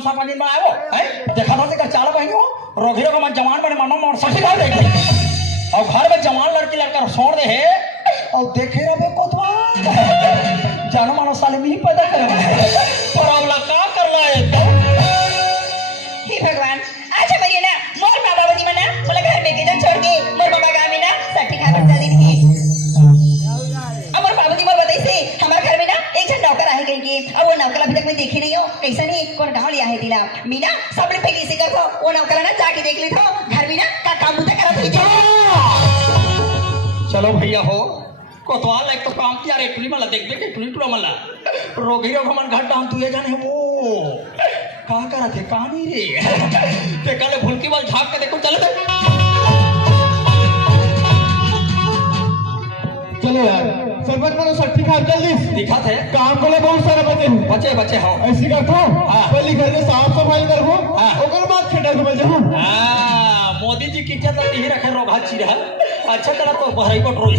कौन सा पंडित बनाया वो है देखा था तेरा चाल बहनी हो रोगी रोग मन जवान बने मनो मोर सच्ची बात देख और घर में जवान लड़की लड़का छोड़ दे है और देखे रहे कोतवा जानो मानो साले में ही पैदा करे पर अवला का कर रहा है हे भगवान अच्छा भैया ना मोर बाबा बनी मना बोला घर में किधर छोड़ के मोर बाबा गामी ना सठी खाबर चल दी थी अमर बाबूजी मोर बताई से हमारे घर में ना एक जन नौकर आए कहीं के और वो नौकर अभी तक मैं देखी नहीं हो कैसा नहीं कौन गांव लिया है दिला मीना सबने पहले से कर वो नौकर ना जाके देख ले तो घर में ना का काम बुता करा थी चलो भैया हो कोतवाल एक तो काम किया रे टुली मला देख देख टुली टुला मला रोगी रोग मन घाट डाम तू ये जाने वो का करा थे कहानी रे ते कल भुलकी वाल झाग के देखो चले चलो यार सरपंच मानो सट्टी खा जल्दी दिखा थे काम को ले बहुत सारे बचे बचे हो ऐसी का तो पहले घर में साफ सफाई करबो ओकर बाद खेड़ा घुमल जाऊं हां मोदी जी की इज्जत नहीं रखे रोगा चिरा अच्छा तरह तो बहराई पेट्रोल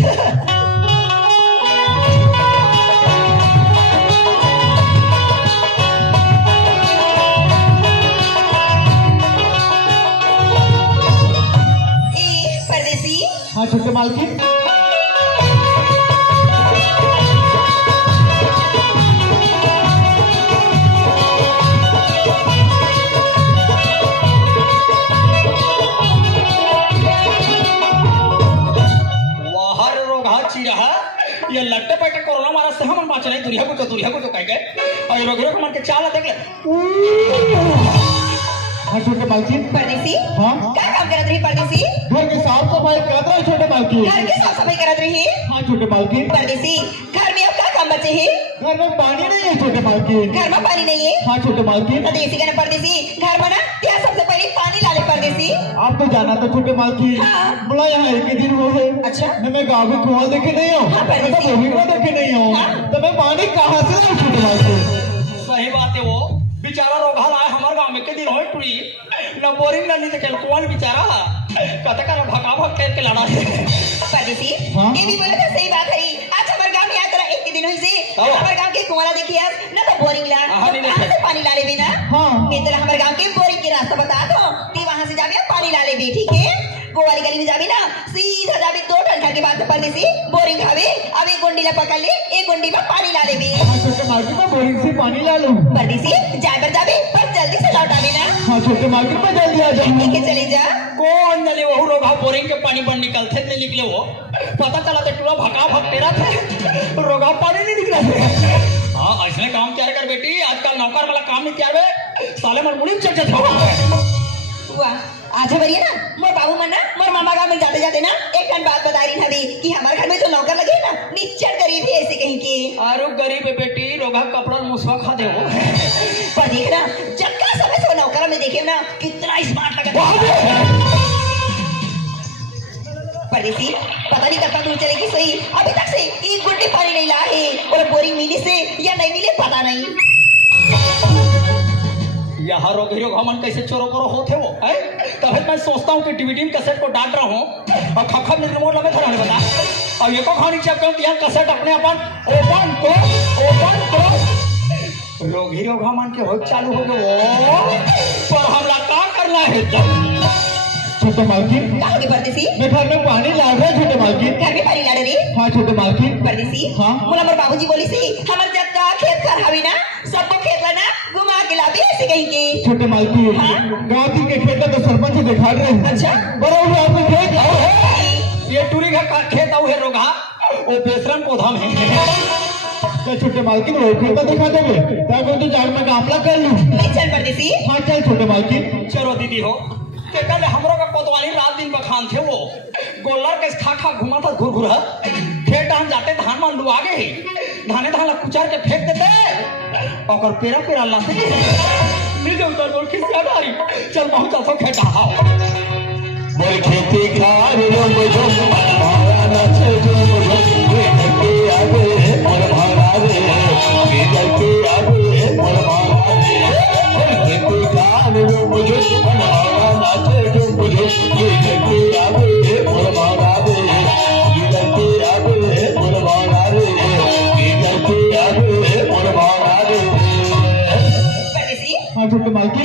परदेसी हां छोटे मालकिन ये लट्टे पैटे कोरोना मारा से हम बाँच नहीं दुनिया को तो कह गए और ये रोगियों को मन के चाल देख ले हाँ छोटे मालकिन परदेसी हाँ क्या काम करत रही परदेसी घर की साफ सफाई करत रहे छोटे मालकिन घर की साफ सफाई करत रही हाँ छोटे मालकिन परदेसी घर में अब क्या काम बचे है घर में पानी नहीं है छोटे मालकिन घर में पानी नहीं है हाँ छोटे मालकिन परदेसी का ना परदेसी घर में ना क्या सबसे पहले पानी लाले परदेसी आप तो जाना तो छोटे मालकिन हाँ। बोला यहाँ एक ही दिन वो है अच्छा न मैं गाँव में कुआं देखे नहीं हूँ हाँ, परदेसी। वो भी देखे नहीं हूँ हाँ। तो मैं पानी कहाँ से लाऊं छोटे मालकिन सही बात है वो बेचारा रोगा लाए हमारे गांव में के दिन होई टुरी न बोरिंग न नहीं देखे कौन बेचारा कते कर भगा भग तेल के लाना परदेसी हाँ। ये भी बोला था सही बात है आज हमारे गांव में आया तेरा एक दिन हुई से हमारे गांव के कुआं देखिए यार न तो बोरिंग ला हाँ, नहीं, कहां से पानी ला ले बिना हाँ। मैं तेरा हमारे गांव के बोरिंग के रास्ता बता दो कि वहां से जाबे पानी ला ले भी ठीक है वो वाली गली में जाबे ना सीधा जाबे 2 टन के बाद परदेसी बोरिंग खावे अब एक गुंडी ला पकड़ ले एक गुंडी में पानी ला ले भी हाँ छोटे मालकिन मैं बोरिंग से पानी ला लूं परदेसी जाए पर जाबे पर जल्दी से लौटा लेना हाँ छोटे मालकिन मैं जल्दी आ ठीक जाऊंगा है चले जा कौन नले वो रोगा बोरिंग के पानी बन निकलते थे निकले वो पता चला तो टूरा भगा भग तेरा थे रोगा पानी नहीं निकला हाँ ऐसे काम क्या कर बेटी आजकल नौकर वाला काम नहीं क्या साले मन मुड़ी चल जाते वाह आज भरिए ना मोर बाबू मन ना मोर मामा गांव में जाते जाते ना एक ठन बात बता रही थी कि हमारे घर में जो नौकर लगे ना निच्चर गरीब है ऐसे कहीं के अरे गरीब है बेटी रोगा कपड़ा मुसवा खा दे वो पर देखना जब का समय से वो नौकर में देखे ना कितना स्मार्ट लगता है परदेसी पता नहीं कब तक दूर चलेगी सही अभी तक से एक गुंडी पानी नहीं लाए और बोरिंग मिली से या नहीं मिले पता नहीं यहाँ रोग हमन कैसे चोरो करो होते वो है तब मैं सोचता हूँ कि डीवीडी कैसेट को डांट रहा हूँ और खखब में रिमोट लगे था बता और ये को खानी चेक करती है कैसेट अपने अपन ओपन को रोग हमन के हो चालू हो गए वो पर हमला का करना है छोटे मालकिन कहाँ होगी परदेसी मैं घर में पानी ला रहा छोटे मालकिन घर में पानी ला रहे हाँ छोटे मालकिन परदेसी हाँ। बोला मोर बाबूजी बोली सी हमर जब का खेत खराबी ना सबको खेत लेना घुमा के लाबे ऐसे कहीं के छोटे मालकिन हाँ। गाँव के खेत तो सरपंच दिखा रहे हैं अच्छा बराबर आपको खेत ये टूरी का खेत आऊ है रोगा वो बेसरन पौधा में क्या छोटे मालकिन वो खेत दिखा दोगे तब तो जाग में कामला कर लूं नहीं चल परदेसी हाँ चल छोटे मालकिन चलो दीदी हो के कल हमरो का कोतवाली रात दिन बखान थे वो गोल्लर के खा खा घुमा था घुर घुर खेत हम जाते धान मान लुआ गए धाने धान ला कुचार के फेंक देते और पेरा पेरा लाते मिल जाओ तो बोल किस का डारी चल बहुत तो खेता हां मोर खेती खार रो मुझो मारा न छे जो मुझो के आगे मोर भाड़ा रे के आगे मोर भाड़ा रे मोर खेती खार रो मुझो मारा न छे जो मुझो के आगे मोर भाड़ा रे के आगे मोर भाड़ा रे के आगे मोर भाड़ा रे परदेसी हाँ छोटे मालकिन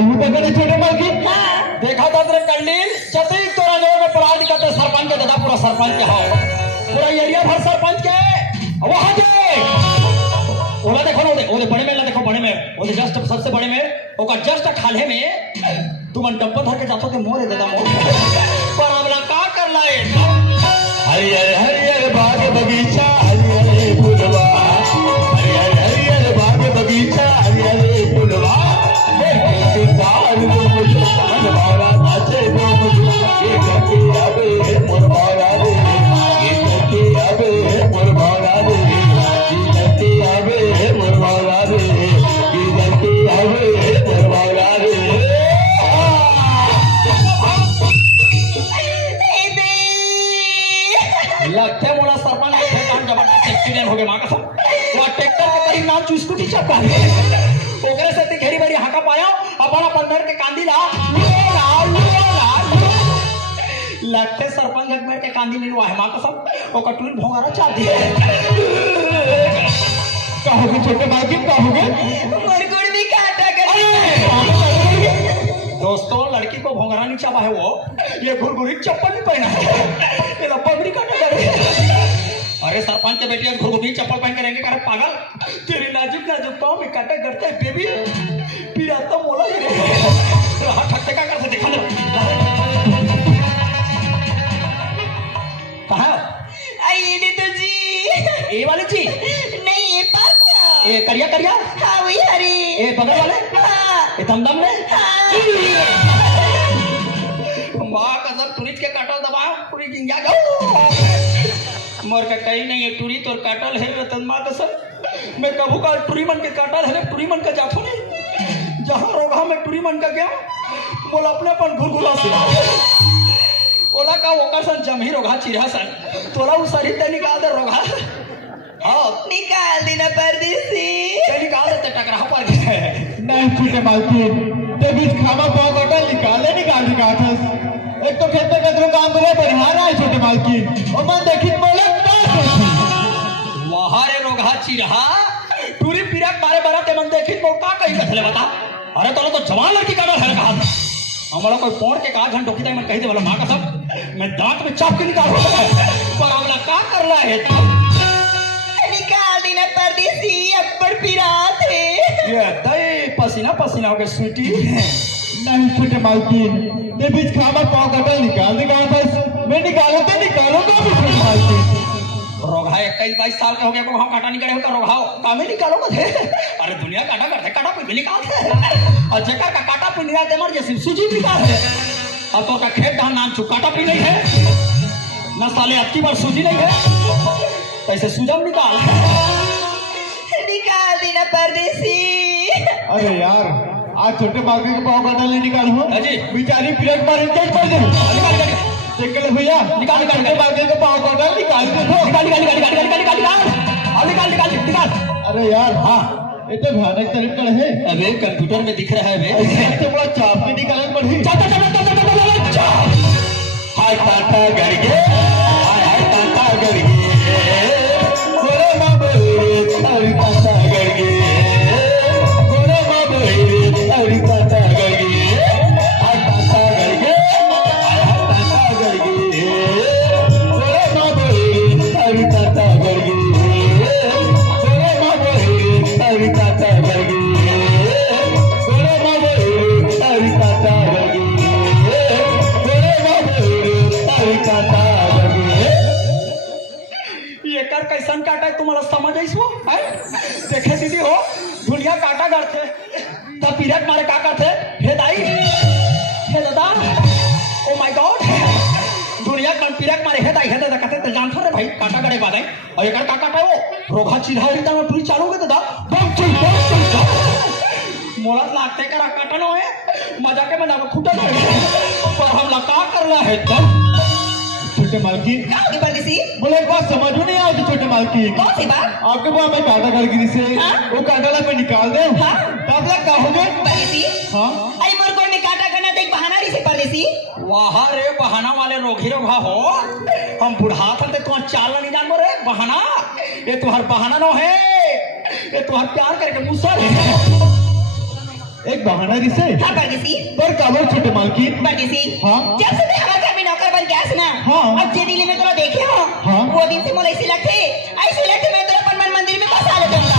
तू पकड़े छोटे मालकिन। हाँ देखा था तेरे कंडील चतरी तोरा जो में पराल करते सरपंच के दादा पूरा सरपंच के हो पूरा एरिया भर सरपंच के वहां दे ओला देखो ना ओले बड़े में देखो बड़े में ओले जस्ट सबसे बड़े में ओका जस्ट खाले में तुम डब्बा धर के जातो के मोरे दादा मोर पर हमला का कर लाए हरियर हरियर बाग बगीचा हरियर फुलवा हरियर हरियर बाग बगीचा हरियर फुलवा देखते साल मुझे मनवारा नाचे मुझे ये करके आवे मुरवारा रे ये करके आवे मुरवारा रे ये करके आवे मुरवारा रे ये करके आवे मुरवारा रे लगते मोला सरपंच के काम जबरदस्त एक्सीडेंट हो गया मां कसम वो ट्रैक्टर के करीब नाम चू स्कूटी चपका ओकरे से घेरी बड़ी हाका पाया अपन अपन मेर के कांदी ला लगते सरपंच के मेर के कांदी नहीं हुआ है मां कसम ओ कटुल भोंगारा चाह दिए कहोगे छोटे मालकिन कहोगे मुरगुड़ भी काटा कर दोस्तों लड़की को भोंगारा नहीं चाहा है वो ये घुरघुरी चप्पल नहीं पहना है ये पगड़ी काटा करे अरे सरपंच के बेटी घुरघुरी चप्पल पहन के रहेंगे करे पागल तेरी नाजुक नाजुक पाँव में काटा करते है बेबी फिर आता मोला हाथ ठक्के का करते देखा ना कहाँ आई ने तो जी ये वाली चीज नहीं ये पास ये करिया करिया हाँ वही हरी ये बगल वाले हाँ ये दमदम में हाँ माँ कसम टूरिस्ट के काटल दबाओ पूरी जिंगा जाओ मोर का कहीं नहीं है टूरी तोर काटल है रतन माँ कसम मैं कभू का टूरी मन के काटल है टूरी मन का जाथो नहीं जहाँ रोगा में टूरी मन का गया बोला अपने अपन घुरघुरा से बोला का ओकर सन जमही रोगा चिरहा सन तोला उस शरीर ते निकाल दे रोगा हाँ निकाल देना परदेसी ते निकाल दे टकरा पर गए नहीं छोटे मालकिन ते बीच खामा पाव कटल निकाल दिखाथस एक तो खेत में कदरो काम करे बढ़ा रहा है छोटे मालकिन और मन देखित बोले वहाँ रे रोगा चिरहा टूरी पीरा मारे बरा ते मन देखित बोल का कहीं कथले बता अरे तोला तो जवान लड़की का है कहा हमारा कोई पोड़ के कहा घंटों की मैं कही दे बोला माँ का सब मैं दांत में चाप के निकाल पर हमला का कर रहा है निकाल देना परदेसी अब्बड़ पिरात है ये दई पसीना पसीना हो गए स्वीटी नहीं छोटे मालकिन ते बीच खामा पाव कटल निकाल दिखाथस मैं निकालो तो भी छोटे मालकिन रोगा 21-22 साल के हो गया को हम काटा निकले होगा रोगाओ कामे निकालो थे अरे दुनिया काटा करते काटा पे निकालते और जगह का काटा पे निकालते मर जैसे सूजी निकालते अब तो का खेत धान नाम चु काटा पे नहीं है न साले अबकी बार सूजी नहीं है पैसे सूजम निकाल देना परदेसी अरे यार आज छोटे मालकिन को पाव कटल नहीं निकालो जी बेचारी पीरियड मार इंटेज कर दे निकाल चेक भैया निकाल छोटे मालकिन को पाव कटल निकाल दे निकाल अरे यार हाँ ये तो भयानक तरीका है अबे कंप्यूटर में दिख रहा है बे ऐसे बड़ा चाप की निकालन पड़ी हाय टाटा करके हाय टाटा करके गोरे बाबे हरी टाटा करके गोरे बाबे हरी टाटा करके हाय टाटा करके हाय टाटा करके गोरे बाबे हरी टाटा करके गोरे बाबे हरी टाटा करके गोरे बाबे हरी टाटा करके गोरे बाबे ये कर कैसन काटा है तुम्हारा समझ आई सो है देखे दीदी हो धुलिया काटा करते तब पीरियड मारे का करते हे दाई हे दादा ओ माय गॉड दुनिया कन पीरियड मारे हे दादा कहते तो जानते रे भाई काटा करे बात है और ये कर का काटा है वो रोगा चिढ़ा रिता में टूरी चालू के दादा बम चुल मोला लागते करा काटा न है मजा के मना खुटा न पर हम लगा करला है तब छोटे मालकिन क्या होगी परदेसी बोले एक बात समझ में नहीं आती छोटे मालकिन कौन सी बात आपके पास मैं काटा करगिरी से हाँ? वो काटा पे निकाल दे हाँ? तब लग कहोगे परदेसी हाँ अरे मुरगुड़ में काटा करना तो एक बहाना रही से परदेसी वाह रे बहाना वाले रोगी रोगा हो हम बुढ़ा थे तुम्हारा चाल नहीं जान रे बहाना ये तुम्हारा बहाना नो है ये तुम्हारा प्यार करके मुसर है एक बहाना दिसे हाँ परदेसी पर काबर छोटे मालकिन परदेसी हाँ? जब से तू हमारे घर में नौकर बन गया ना हाँ? अब जे दिन में तोरा देखे हो हाँ? वो दिन से मोला ऐसे लगते मैं तेरा परमान मंदिर में बसा ले दूंगा।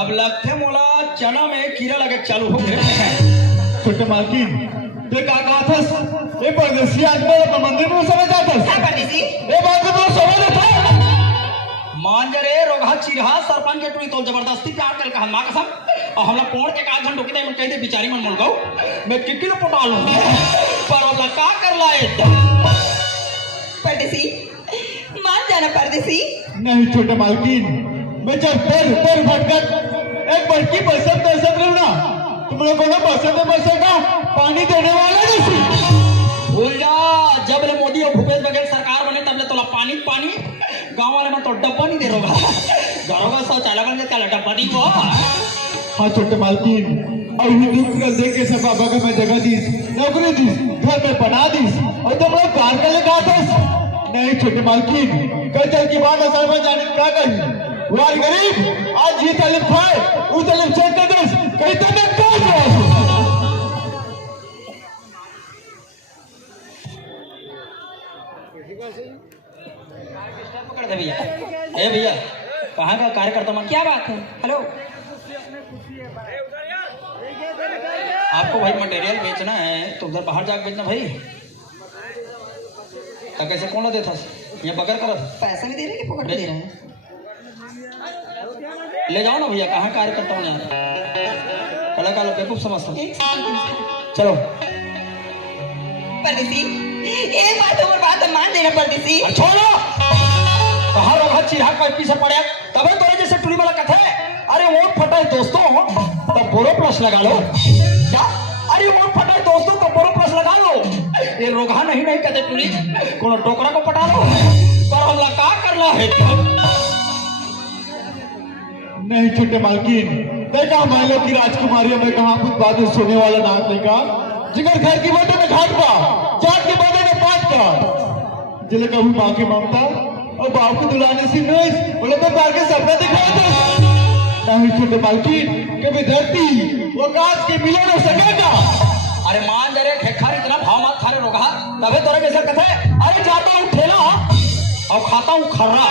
अब लगते मोला चना में कीड़ा लगे चालू हो गए। छोटे मालकिन ते का कहा था ये परदेसी आज मेरे मंदिर में समझ आता हाँ परदेसी ये बात तो समझ था मान जरे रोगा चिरहा सरपंच के टुई तो जबरदस्ती प्यार कर कहा मां कसम और हमला कोण के काज घंटो के कहते बिचारी मन मुल गौ मैं किकिलो पटा लूं पर अब का कर लाए परदेसी मान जाना परदेसी। नहीं छोटे मालकिन मैं जब तेर भटकत एक बड़की बसत रहूं ना तुम लोगों ने बसत पानी देने वाला नहीं भूल जा जब ले मोदी और भूपेश बघेल सरकार बने तब ले तोला पानी पानी गांव वाले में तो डब्बा नहीं दे रोगा गांव का शौचालय बन जाता डब्बा दी वो। हाँ छोटे मालकिन और दूर कर दे के सब बाबा का मैं जगह दीस नौकरी दीस घर में बना दीस और तुम लोग कार के लिए कहा था नहीं छोटे मालकिन कल चल की बात असल में जाने क्या कही वो आज गरीब आज ये तालीम खाए वो तालीम चेक कर दे कहीं तो मैं कहा पकड़ दे भैया ए भैया कहाँ का कार्यकर्ता मन क्या बात है हेलो आपको भाई मटेरियल बेचना है तो उधर बाहर जाकर बेचना भाई तो कैसे कौन देता ये बगर कर पैसा भी दे रहे हैं कि पकड़ के दे रहे हैं? ले जाओ ना भैया कहाँ कार्यकर्ता हूँ यार कल का लोग खूब समझता एक सेकंड चलो परदेसी एक बात और बात मान देना परदेसी। छोड़ो कहाँ रोगा चिरहा का पीछे पड़े तबे तो जैसे टुली वाला कथे अरे वोट फटाए दोस्तों तो बोरो प्लस लगा लो क्या अरे वोट फटाए दोस्तों तो बोरो प्लस लगा लो ये रोगा नहीं कहते टुली कोनो टोकरा को पटा लो पर हमला का करना है नहीं छोटे मालकिन देखा मान लो कि राजकुमारी में कहा कुछ बातें सुनने वाला नाथ लेगा जिगर घर की बातें में घाट पा जाट की बातें में पाँच का जिले कभी माँ की ममता और बाप को दुलाने से नहीं बोले तो बार के सपना दिखाए थे नहीं छोटे मालकिन कभी धरती वो काज के मिले न सकेगा। अरे मान जरे खेखार इतना भाव मत थारे रोगा तबे तोरे जैसे कथे अरे जाता हूँ ठेला और खाता हूँ खर्रा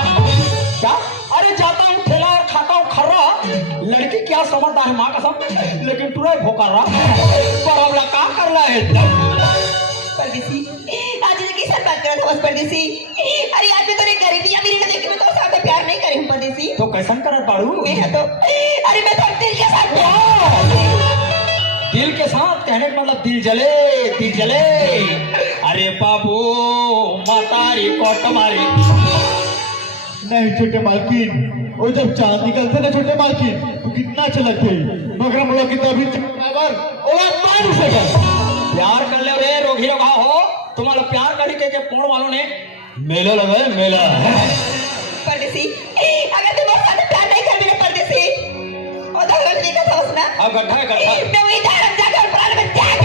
क्या अरे जाता हूँ ठेला और खाता हूँ खर्रा लड़की क्या समझदार है माँ कसम लेकिन तुरे भोकर रहा पर हमला का कर रहा है परदेसी आज ये किस बात कर रहा था परदेसी अरे आज मैं तेरे गरीबी अमीरी को देख के मैं तो साथ प्यार नहीं करे हूं परदेसी तो कैसन करत बाड़ू मैं है तो अरे मैं तो दिल के साथ प्यार दिल के साथ कहने का मतलब दिल जले अरे बाबू मातारी कोट मारी नहीं छोटे मालकिन वो जब चांद निकलते ना छोटे मालकिन तो कितना अच्छा लगते मगर हम लोग की तभी बराबर ओला मान सके प्यार कर ले रे रोगी रोगा हो तुम्हारा प्यार करी के पोण वालों ने मेला लगा मेला परदेसी अगर तुम साथ प्यार नहीं कर मेरे परदेसी और धगड़ जी का दोस्त ना अब गड्ढा है गड्ढा मैं वही धारक जाकर प्राण में त्याग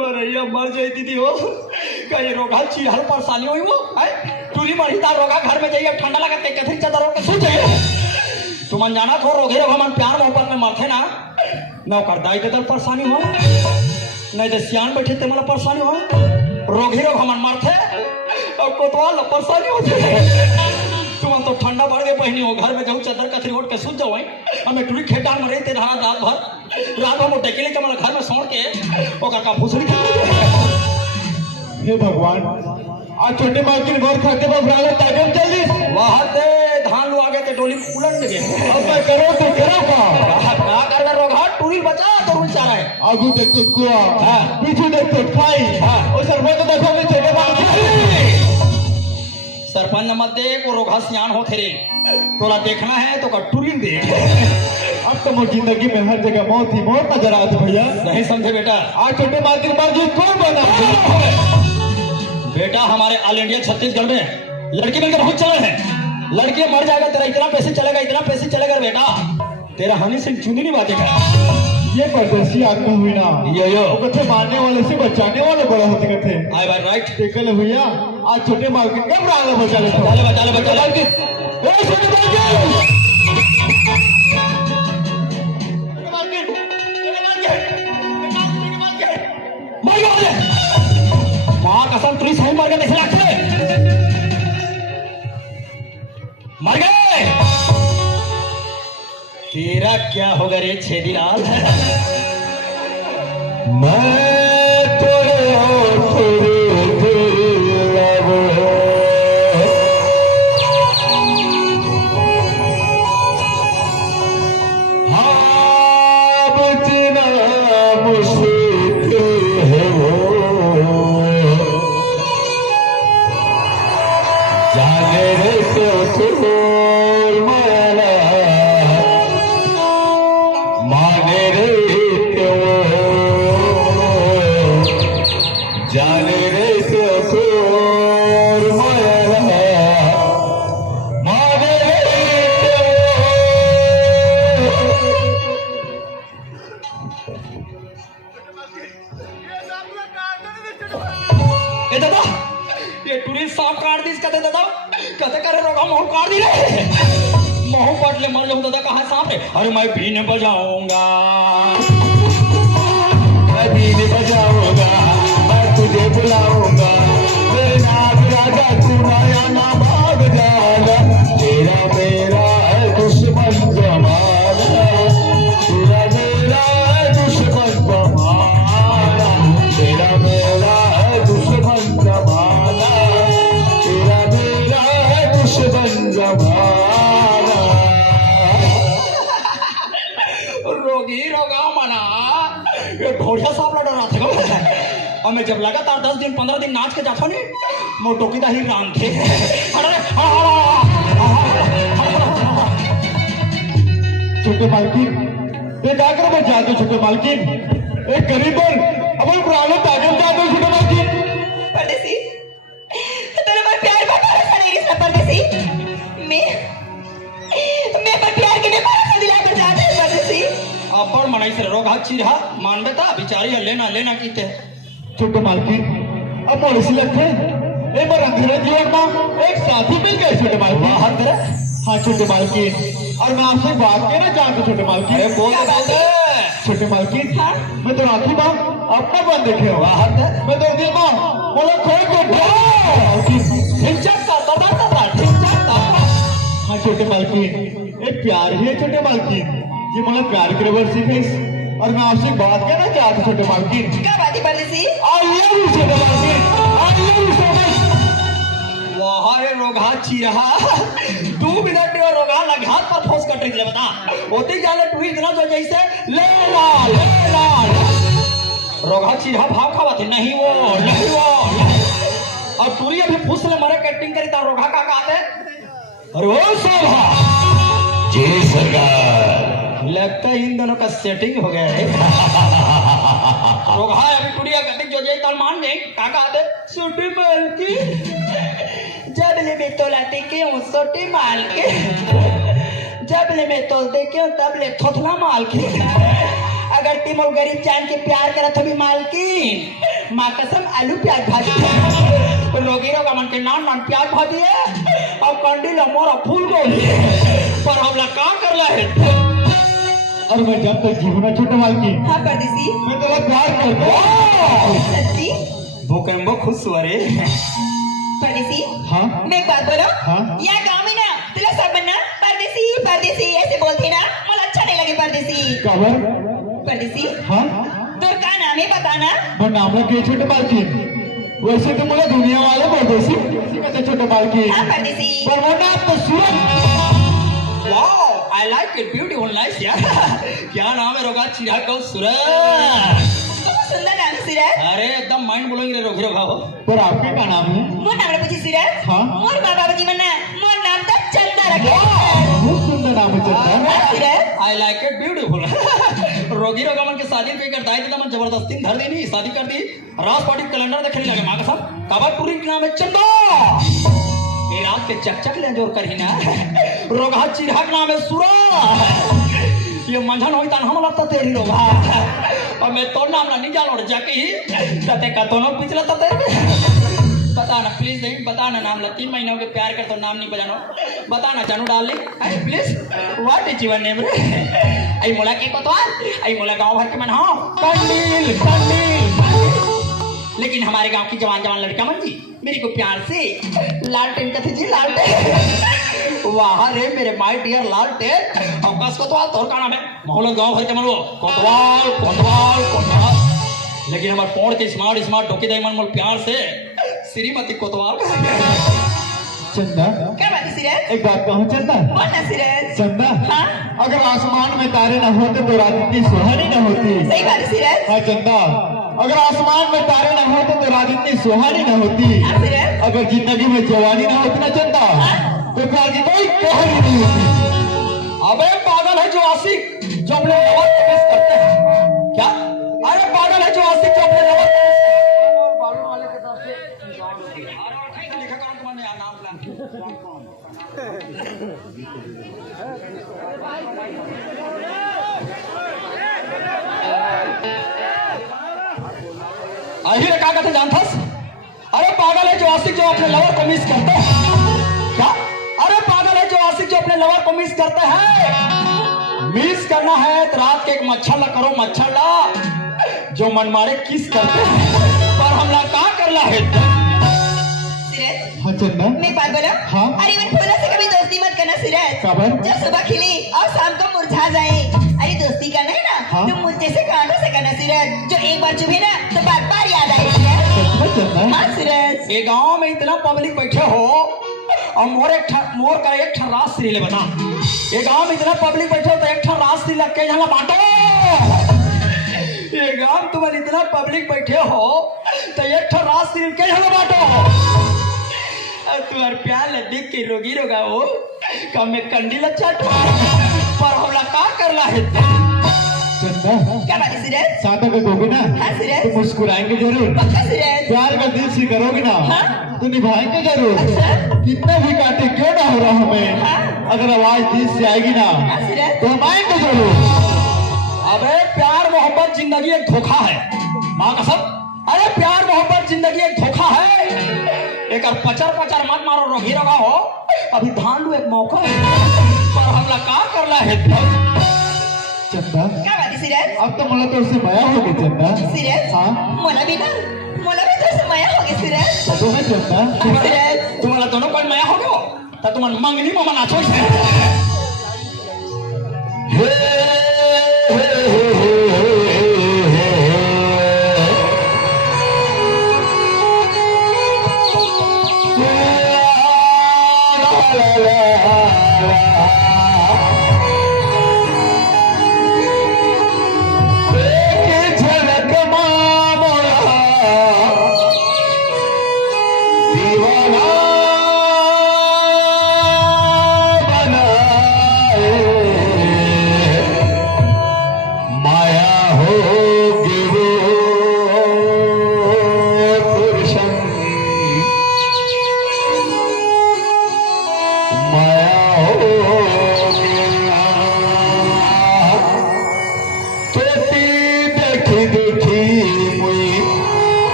मरैया मर जाए दीदी हो कहीं रोगा चिरहल परेशानी हुई वो टूरी मरीदार रोगा घर में जाइए ठंडा लगा के कथी चादर के सो जाइए तुम अनजाना थो रोगे रोगा मन प्यार मोहब्बत में मरते ना नौकर दाई के दर परेशानी हो नहीं तो सियान बैठे ते मला परेशानी हो रोगी रोगा मन मरते और कोतवाल परेशानी हो जाए तुम तो ठंडा बढ़ गए पहनी हो घर में जाऊँ चादर कथरी ओढ़ के सूझ जाओ हमें टूरी खेटा में रहते रहा रात भर मोटे के लिए घर में सोड़ के ओकर का भूसड़ी हे भगवान आज छोटे मालकिन घर खाते पर ब्राला ताकत जल्दी वहां ते धान लो आगे ते डोली उलट गए अब मैं करो तो करो का कर रोगा टूरी बचा तो रुल जा रहा है आगू देख तो कुआ पीछे देख तो खाई और सरपंच देखो मैं छोटे मालकिन सरपंच मत देख वो रोगा सियान हो थे तोला देखना है तो का टूरी देख अब तो मोर जिंदगी में हर जगह मौत ही मौत नजर आती भैया नहीं समझे बेटा आज छोटे मालकिन मस्जिद कौन बना बेटा हमारे ऑल इंडिया छत्तीसगढ़ में लड़की मिलकर बहुत चलन है लड़की मर जाएगा तेरा इतना पैसे चलेगा बेटा तेरा हनी सिंह चुंगी नहीं बातेगा ये परदेसी आदमी हुई ना यो वो कथे मारने वाले से बचाने वाले बड़ा होते कथे आई बार राइट देखल भैया आज छोटे मार्केट कब रागा बचा ले बचा ले मार्केट ए छोटे मार्केट माँ कसम तुरी सही मर गए नहीं लगते मर गए तेरा क्या होगा रे छेदीलाल मैं तेरे जाने रे तो माना माने रे तो जाने रे तो माना माने रे ए दादा ये टूरिस्ट सांप काट दी कहते दादा कहते करे रोगा मोह काट दी रे मोह काट ले मर जाऊं दादा कहाँ सांप रे अरे मैं बीने बजाऊंगा मैं बीने बजाऊंगा मैं तुझे बुलाऊंगा मेरे नाग राजा तू नया ना भाग जाना तेरा मेरा है दुश्मन जमाना तेरा मेरा है दुश्मन जमाना तेरा मेरा है दुश्मन जमाना तेरा मेरा है दुश्मन जमाना रोगी रोगा मना ये घोड़िया सांप लड़ रहा था और मैं जब लगातार 10 दिन 15 दिन नाच के जाता नहीं मोटो की दाही राम थे छोटे मालकिन ये क्या कर मैं जाते छोटे मालकिन एक गरीब पर अपन पुराने ताकत जाते छोटे मालकिन परदेसी तेरे पर प्यार का भरोसा नहीं रिश्ता परदेसी मैं पर प्यार के लिए भरोसा दिलाकर जाते हैं परदेसी अब्बड़ मनाई से रोगा चिरहा मानबे ता बिचारी लेना लेना कीते छोटे मालकिन अब पॉलिसी लगते एक बार अंधेरे जीवन में एक साथी मिल गए छोटे मालकिन बाहर करे हाँ छोटे मालकिन और मैं आपसे बात कहना चाहता छोटे मालकिन अरे बोल क्या बात है? छोटे मालकिन हाँ? मैं तो राखी माँ अपना बंद देखे हो बाहर करे मैं तो दिल माँ बोला खोल को हिचक का हाँ छोटे मालकिन एक प्यार ही है छोटे मालकिन ये मतलब प्यार के रबर सीखेस और मैं आपसे बात कहना चाहता छोटे मालकिन क्या बात है परदेसी आई लव यू छोटे मालकिन I love you so much वहाँ रे रोगा चिरहा 2 मिनट में रोगा लगा पर फोस कट रही बता होते जाले टू इतना जो जैसे ले लाल रोगा चिरहा भाव खावा थे नहीं वो और टूरी अभी फूस ले मरे कटिंग करी ता रोगा का कहते अरे ओ शोभा जी सरकार लगता है इन दोनों का सेटिंग हो गया है रोगा अभी टूरिया कटिंग जो जाए ताल मान गए काका आते छोटी माल की जब ले मैं तोलाते क्यों छोटी माल के जब ले मैं तोलते क्यों तब ले थोथला माल के अगर तुम और गरीब जान के प्यार करा तो भी मालकिन माँ कसम आलू प्याज भाजी रोगी रोगा मन के नान प्याज भाजी है और कंडी मोरा फूल गोभी पर हमला का कर ला है और मैं जब तक जीवना छोटे मालकिन हाँ परदेसी मैं तेरा प्यार करता हूँ सच्ची भूकंप खुश हुआ रे परदेसी हाँ मैं एक बात बोलो हाँ? यहाँ गाँव में ना तुला सब ना परदेसी परदेसी ऐसे बोलते ना मुझे अच्छा नहीं लगे परदेसी कबर परदेसी हाँ तो का नाम है बताना मैं नाम रखे छोटे मालकिन वैसे तो मुझे दुनिया वाले परदेसी कहते छोटे मालकिन हाँ परदेसी पर वो नाम तो Suraj wow I like it beautiful nice यार क्या नाम है रोगा चिरा को सूरज बहुत सुंदर नाम है सिरत अरे एकदम माइंड ब्लोइंग रे रोगी रोगा हो पर आपके क्या नाम है मोर नाम पूछी सिरत हाँ? मोर बाबा जी मना मोर नाम तो चंदा रखे बहुत सुंदर नाम है चंदा हाँ, सिरत आई लाइक इट ब्यूटीफुल रोगी रोगा मन के शादी पे करता है तो मन जबरदस्ती धर दी नहीं शादी कर दी रात पार्टी कैलेंडर देखने लगे मां कसम काबा टूरी के नाम है चंदा ये रात के चकचक ले जोर कर ही ना रोगा चिरहा के नाम है सूरज ये मंझन होई तन हम लगता तेरी रोगा और मैं तो नाम नहीं जानो जाके ही तते का दोनों पिछला तते बता ना प्लीज नहीं बता ना नाम ला 3 महीनों के प्यार कर तो नाम नहीं बजानो बता ना जानू darling I please what is your name रे आई मोला की कोतवाल आई मोला गांव भर के मन हां कंडील कंडील लेकिन हमारे गांव की जवान जवान लड़का मन जी मेरे को प्यार से लालटेन कहते जी लालटेन वाह रे मेरे माय डियर लालटेन अवकाश कोतवाल तोर का नाम है मोहल्ला गांव भर के मन वो कोतवाल कोतवाल कोतवाल लेकिन हमारे पौड़ के स्मार्ट स्मार्ट टोके दाई मन मोल प्यार से श्रीमती कोतवाल चंदा क्या बात है सिराज एक बात कहूँ चंदा बोल ना सिराज चंदा हाँ अगर आसमान में तारे न होते तो रात इतनी सुहानी न होती सही बात है सिराज हाँ चंदा अगर आसमान में तारे न होते तो रात इतनी सुहानी न होती हाँ सिराज अगर जिंदगी में जवानी न होती ना चंदा तो प्यार की कोई कहानी नहीं होती अबे पागल है जो आशिक जो अपने लवर को मिस करते हैं क्या अरे पागल है जो आशिक जो अपने लवर को बालों वाले के तरफ से लिखा कौन तुम्हारे नाम प्लान आहिर क्या कहते जानथस अरे पागल है जो आशिक जो अपने लवर को मिस करते हैं क्या अरे पागल है जो आशिक जो अपने लवर को मिस करते हैं मिस करना है तो रात के एक मच्छर ला करो मच्छर ला जो मन मारे किस करते हैं पर हमला कहाँ करला है सिराज हाँ चंदा मैं बात बोला हाँ? अरे इन फूलों से कभी दोस्ती मत करना सिराज खबर? जो सुबह खिली और शाम को मुरझा जाए अरे दोस्ती करना है ना हाँ? तुम मुझ जैसे कांटों से करना सिराज जो एक बार चुभे ना तो बार बार याद आएगी सच में चंदा हाँ सिराज ये गांव में इतना पब्लिक बैठे हो और मोर का एक ठा रास श्री ले बता ये गांव में इतना पब्लिक बैठे हो तो एक ठा रास श्री लग के यहाँ बांटो ये गांव तुम्हारे इतना पब्लिक बैठे हो तो एक ठा रास श्री के यहाँ बांटो तुम्हारे प्यार ले देख के रोगी रोगा हो कम में कंडील अच्छा पर हमला का करला है चंदा क्या बात है सिराज सादा का दोगे ना हाँ सिराज तो मुस्कुराएंगे जरूर पक्का सिराज प्यार का दिल से करोगे ना हाँ? तो निभाएंगे जरूर अच्छा? कितना भी काटे क्यों ना हो रहा हमें हाँ? अगर आवाज दिल से आएगी ना हाँ सिराज तो हम आएंगे जरूर अबे प्यार मोहब्बत जिंदगी एक धोखा है माँ कसम अरे प्यार मोहब्बत जिंदगी एक धोखा है एक पचर पचर मत मारो रोगी रोगा हो अभी धान लू एक मौका है पर हमला का करला है चंदा क्या बात है सिराज अब तो मला तोर से माया हो गई चंदा सिराज हाँ मोला भी तो समय हो गया सिराज तो मैं चंदा सिराज तुम्हाला दोनों कोण माया हो गयो तर तुम्हाला मंगनी ममा नाचो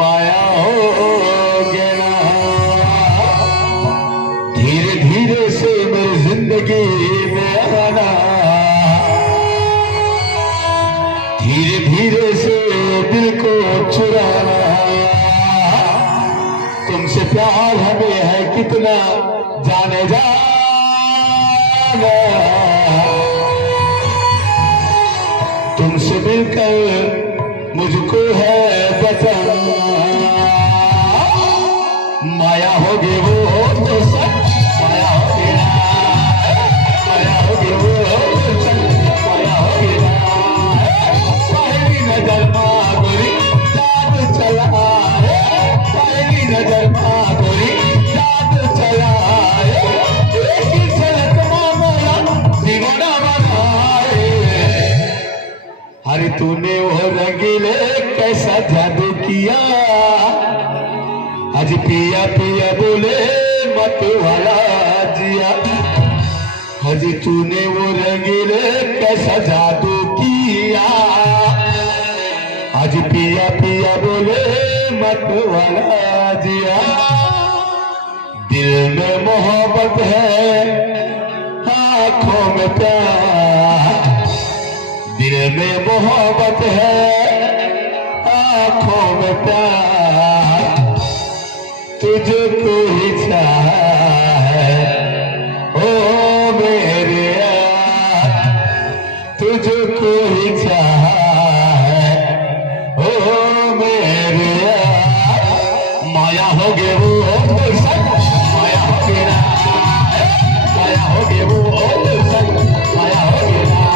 माया हो गया धीरे धीरे से मेरी जिंदगी में आना धीरे धीरे से दिल को चुराना तुमसे प्यार हमें है कितना जाने जाना तुमसे मिलकर मुझको है बताना माया होगी वो तो सच माया होगी ना, माया होगी वो तो सच माया होगी ना। पहली नजर गोरी जादू चला है, पहली नजर गोरी जादू चला है, एक ही झलक मोरा दीवाना बनाए। अरे तूने वो रंगीले कैसा जादू किया, आज पिया पिया बोले मत वाला जिया। आज तूने वो रंगीले कैसा जादू किया, आज पिया पिया बोले मत वाला जिया। दिल में मोहब्बत है आंखों में प्यार, दिल में मोहब्बत है आंखों में प्यार, तुझको ही चाहे ओ मेरे यार, तुझको ही चाहे ओ मेरे यार। माया हो गए वो तो सच माया हो गया ना, माया हो गए वो तो सच माया हो गया ना।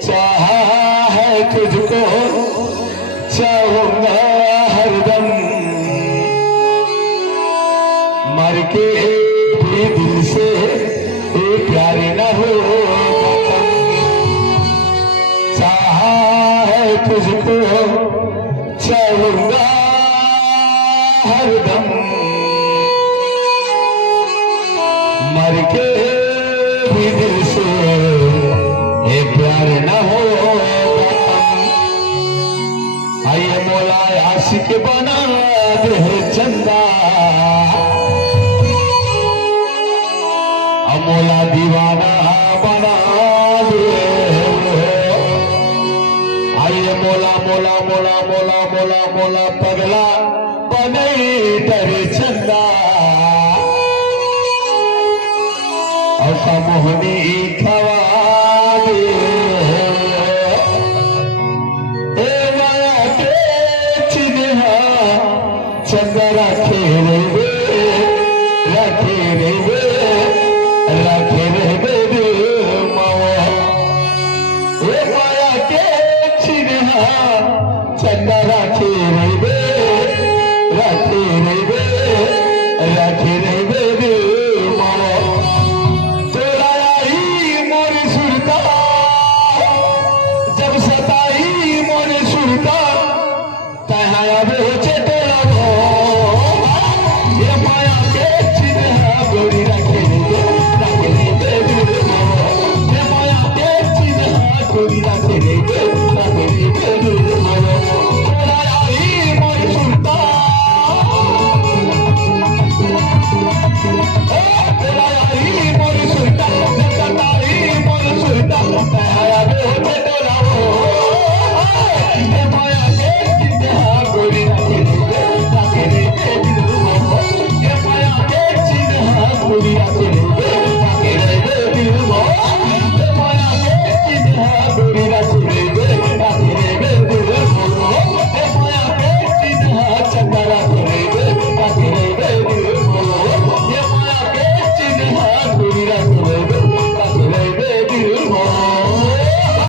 चाहा है तुझको चाहूंगा हरदम, मर के भी दिल से प्यार न हो। चाहा है तुझको चाहूंगा हरदम, मर के भी दिल से प्यार न हो। आइए मौला आशिक बना दे चंदा, मौला दीवाना बना दे। आइए मौला मौला मौला मौला मौला मौला पगला बने तेरे चंदा, और मोहनी खवा चंद्र रखे रे